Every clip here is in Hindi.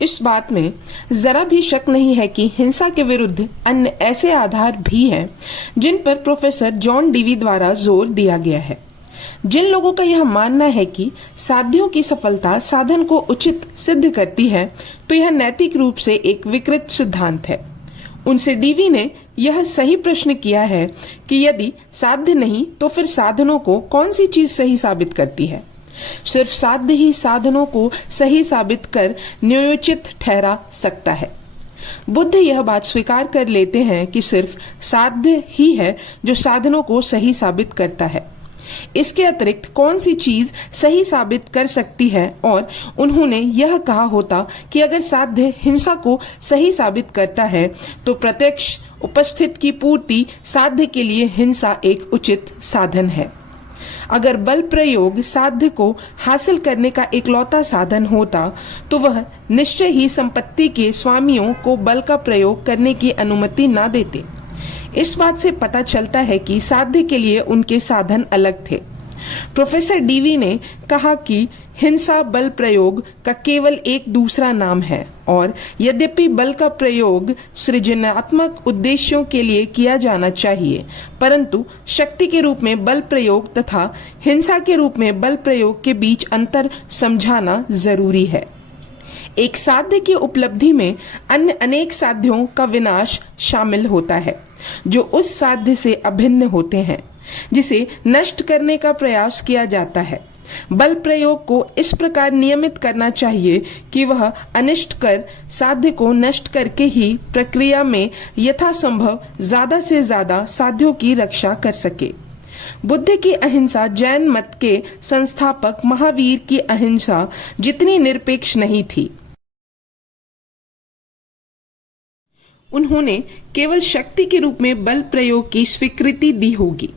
इस बात में जरा भी शक नहीं है कि हिंसा के विरुद्ध अन्य ऐसे आधार भी हैं जिन पर प्रोफेसर जॉन डीवी द्वारा जोर दिया गया है। जिन लोगों का यह मानना है कि साध्यों की सफलता साधन को उचित सिद्ध करती है, तो यह नैतिक रूप से एक विकृत सिद्धांत है। उनसे डीवी ने यह सही प्रश्न किया है कि यदि साध्य नहीं तो फिर साधनों को कौन सी चीज सही साबित करती है? सिर्फ साध्य ही साधनों को सही साबित कर न्यायोचित ठहरा सकता है। बुद्ध यह बात स्वीकार कर लेते हैं कि सिर्फ साध्य ही है जो साधनों को सही साबित करता है। इसके अतिरिक्त कौन सी चीज सही साबित कर सकती है? और उन्होंने यह कहा होता कि अगर साध्य हिंसा को सही साबित करता है तो प्रत्यक्ष उपस्थित की पूर्ति साध्य के लिए हिंसा एक उचित साधन है। अगर बल प्रयोग साध्य को हासिल करने का इकलौता साधन होता तो वह निश्चय ही संपत्ति के स्वामियों को बल का प्रयोग करने की अनुमति न देते। इस बात से पता चलता है कि साध्य के लिए उनके साधन अलग थे। प्रोफेसर डीवी ने कहा कि हिंसा बल प्रयोग का केवल एक दूसरा नाम है और यद्यपि बल का प्रयोग सृजनात्मक उद्देश्यों के लिए किया जाना चाहिए, परंतु शक्ति के रूप में बल प्रयोग तथा हिंसा के रूप में बल प्रयोग के बीच अंतर समझाना जरूरी है। एक साध्य की उपलब्धि में अन्य अनेक साध्यों का विनाश शामिल होता है जो उस साध्य से अभिन्न होते हैं जिसे नष्ट करने का प्रयास किया जाता है। बल प्रयोग को इस प्रकार नियमित करना चाहिए कि वह अनिष्ट कर साध्य को नष्ट करके ही प्रक्रिया में यथासंभव ज्यादा से ज्यादा साध्यों की रक्षा कर सके। बुद्ध की अहिंसा जैन मत के संस्थापक महावीर की अहिंसा जितनी निरपेक्ष नहीं थी। उन्होंने केवल शक्ति के रूप में बल प्रयोग की स्वीकृति दी होगी।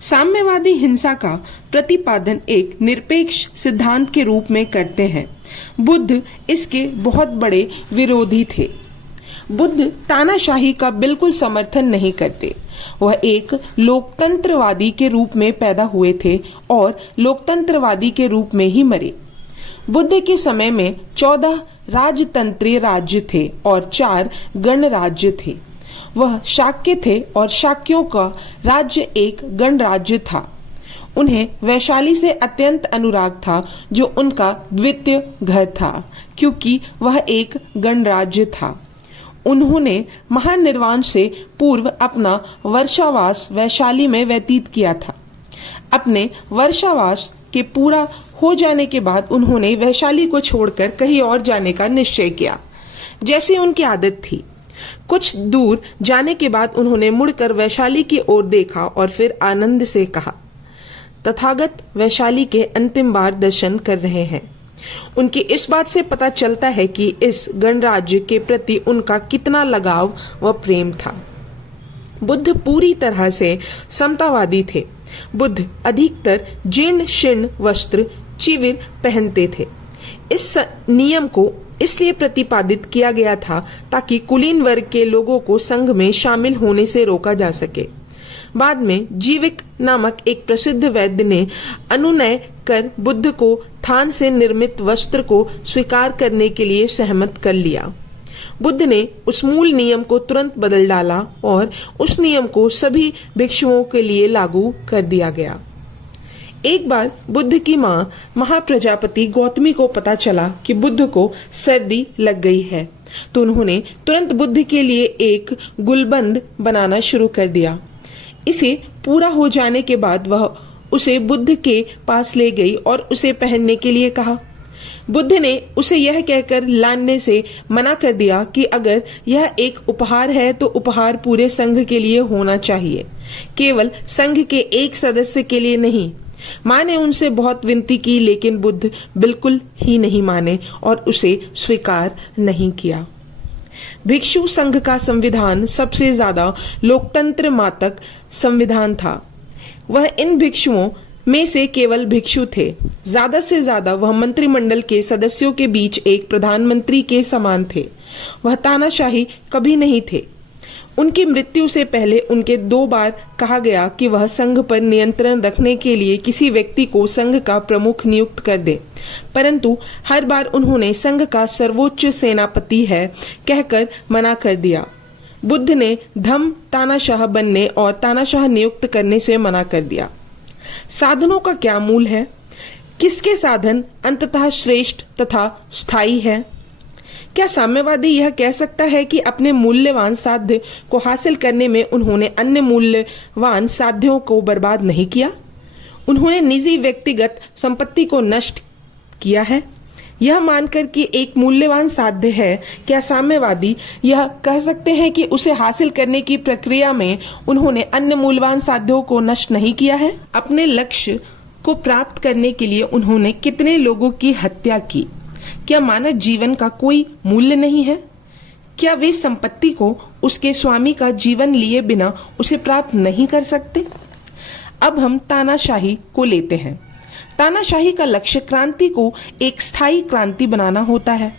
साम्यवादी हिंसा का प्रतिपादन एक निरपेक्ष सिद्धांत के रूप में करते हैं। बुद्ध इसके बहुत बड़े विरोधी थे। बुद्ध तानाशाही का बिल्कुल समर्थन नहीं करते। वह एक लोकतंत्रवादी के रूप में पैदा हुए थे और लोकतंत्रवादी के रूप में ही मरे। बुद्ध के समय में 14 राजतंत्रीय राज्य थे और 4 गणराज्य थे। वह शाक्य थे और शाक्यों का राज्य एक गणराज्य था। उन्हें वैशाली से अत्यंत अनुराग था जो उनका द्वितीय घर था क्योंकि वह एक गणराज्य था। उन्होंने महानिर्वाण से पूर्व अपना वर्षावास वैशाली में व्यतीत किया था। अपने वर्षावास के पूरा हो जाने के बाद उन्होंने वैशाली को छोड़कर कहीं और जाने का निश्चय किया, जैसी उनकी आदत थी। कुछ दूर जाने के बाद उन्होंने मुड़कर वैशाली की ओर देखा और फिर आनंद से कहा, तथागत वैशाली के अंतिम बार दर्शन कर रहे हैं। उनकी इस बात से पता चलता है कि इस गणराज्य के प्रति उनका कितना लगाव व प्रेम था। बुद्ध पूरी तरह से समतावादी थे। बुद्ध अधिकतर जीर्ण शीर्ण वस्त्र चिविर पहनते थे। इस नियम को इसलिए प्रतिपादित किया गया था ताकि कुलीन वर्ग के लोगों को संघ में शामिल होने से रोका जा सके। बाद में जीविक नामक एक प्रसिद्ध वैद्य ने अनुनय कर बुद्ध को थान से निर्मित वस्त्र को स्वीकार करने के लिए सहमत कर लिया। बुद्ध ने उस मूल नियम को तुरंत बदल डाला और उस नियम को सभी भिक्षुओं के लिए लागू कर दिया गया। एक बार बुद्ध की माँ महाप्रजापति गौतमी को पता चला कि बुद्ध को सर्दी लग गई है, तो उन्होंने तुरंत बुद्ध के लिए एक गुलबंद बनाना शुरू कर दिया। इसे पूरा हो जाने के बाद वह उसे बुद्ध के पास ले गई और उसे पहनने के लिए कहा। बुद्ध ने उसे यह कहकर लाने से मना कर दिया कि अगर यह एक उपहार है तो उपहार पूरे संघ के लिए होना चाहिए, केवल संघ के एक सदस्य के लिए नहीं। माँ ने उनसे बहुत विनती की, लेकिन बुद्ध बिल्कुल ही नहीं माने और उसे स्वीकार नहीं किया। भिक्षु संघ का संविधान सबसे ज्यादा लोकतंत्र मातक संविधान था। वह इन भिक्षुओं में से केवल भिक्षु थे। ज्यादा से ज्यादा वह मंत्रिमंडल के सदस्यों के बीच एक प्रधानमंत्री के समान थे। वह तानाशाही कभी नहीं थे। उनकी मृत्यु से पहले उनके 2 बार कहा गया कि वह संघ पर नियंत्रण रखने के लिए किसी व्यक्ति को संघ का प्रमुख नियुक्त कर दे, परंतु हर बार उन्होंने संघ का सर्वोच्च सेनापति है कहकर मना कर दिया। बुद्ध ने धम्म तानाशाह बनने और तानाशाह नियुक्त करने से मना कर दिया। साधनों का क्या मूल है? किसके साधन अंततः श्रेष्ठ तथा स्थायी है? क्या साम्यवादी यह कह सकता है कि अपने मूल्यवान साध्य को हासिल करने में उन्होंने अन्य मूल्यवान साध्यों को बर्बाद नहीं किया? उन्होंने निजी व्यक्तिगत संपत्ति को नष्ट किया है यह मानकर कि एक मूल्यवान साध्य है? क्या साम्यवादी यह कह सकते हैं कि उसे हासिल करने की प्रक्रिया में उन्होंने अन्य मूल्यवान साध्यों को नष्ट नहीं किया है? अपने लक्ष्य को प्राप्त करने के लिए उन्होंने कितने लोगों की हत्या की? क्या मानव जीवन का कोई मूल्य नहीं है? क्या वे संपत्ति को उसके स्वामी का जीवन लिए बिना उसे प्राप्त नहीं कर सकते? अब हम तानाशाही को लेते हैं। तानाशाही का लक्ष्य क्रांति को एक स्थायी क्रांति बनाना होता है।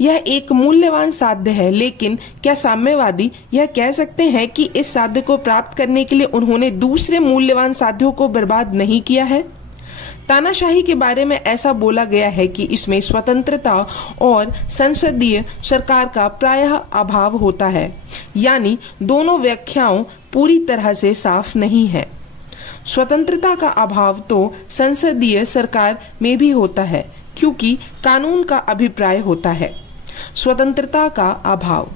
यह एक मूल्यवान साध्य है, लेकिन क्या साम्यवादी यह कह सकते हैं कि इस साध्य को प्राप्त करने के लिए उन्होंने दूसरे मूल्यवान साध्यों को बर्बाद नहीं किया है? तानाशाही के बारे में ऐसा बोला गया है कि इसमें स्वतंत्रता और संसदीय सरकार का प्रायः अभाव होता है, यानी दोनों व्याख्याओं पूरी तरह से साफ नहीं है। स्वतंत्रता का अभाव तो संसदीय सरकार में भी होता है, क्योंकि कानून का अभिप्राय होता है। स्वतंत्रता का अभाव,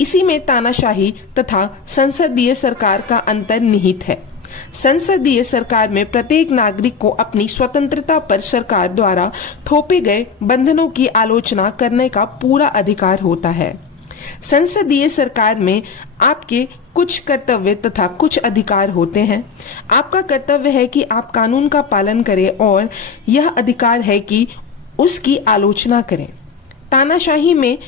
इसी में तानाशाही तथा संसदीय सरकार का अंतर निहित है। संसदीय सरकार में प्रत्येक नागरिक को अपनी स्वतंत्रता पर सरकार द्वारा थोपे गए बंधनों की आलोचना करने का पूरा अधिकार होता है। संसदीय सरकार में आपके कुछ कर्तव्य तथा कुछ अधिकार होते हैं। आपका कर्तव्य है कि आप कानून का पालन करें और यह अधिकार है कि उसकी आलोचना करें। तानाशाही में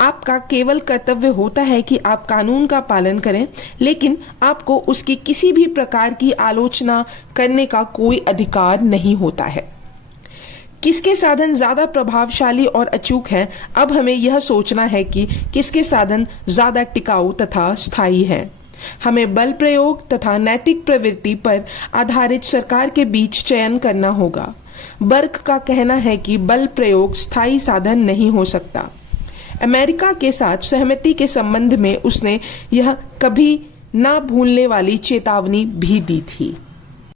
आपका केवल कर्तव्य होता है कि आप कानून का पालन करें, लेकिन आपको उसकी किसी भी प्रकार की आलोचना करने का कोई अधिकार नहीं होता है। किसके साधन ज्यादा प्रभावशाली और अचूक हैं? अब हमें यह सोचना है कि किसके साधन ज्यादा टिकाऊ तथा स्थायी हैं। हमें बल प्रयोग तथा नैतिक प्रवृत्ति पर आधारित सरकार के बीच चयन करना होगा। बर्क का कहना है कि बल प्रयोग स्थायी साधन नहीं हो सकता। अमेरिका के साथ सहमति के संबंध में उसने यह कभी ना भूलने वाली चेतावनी भी दी थी।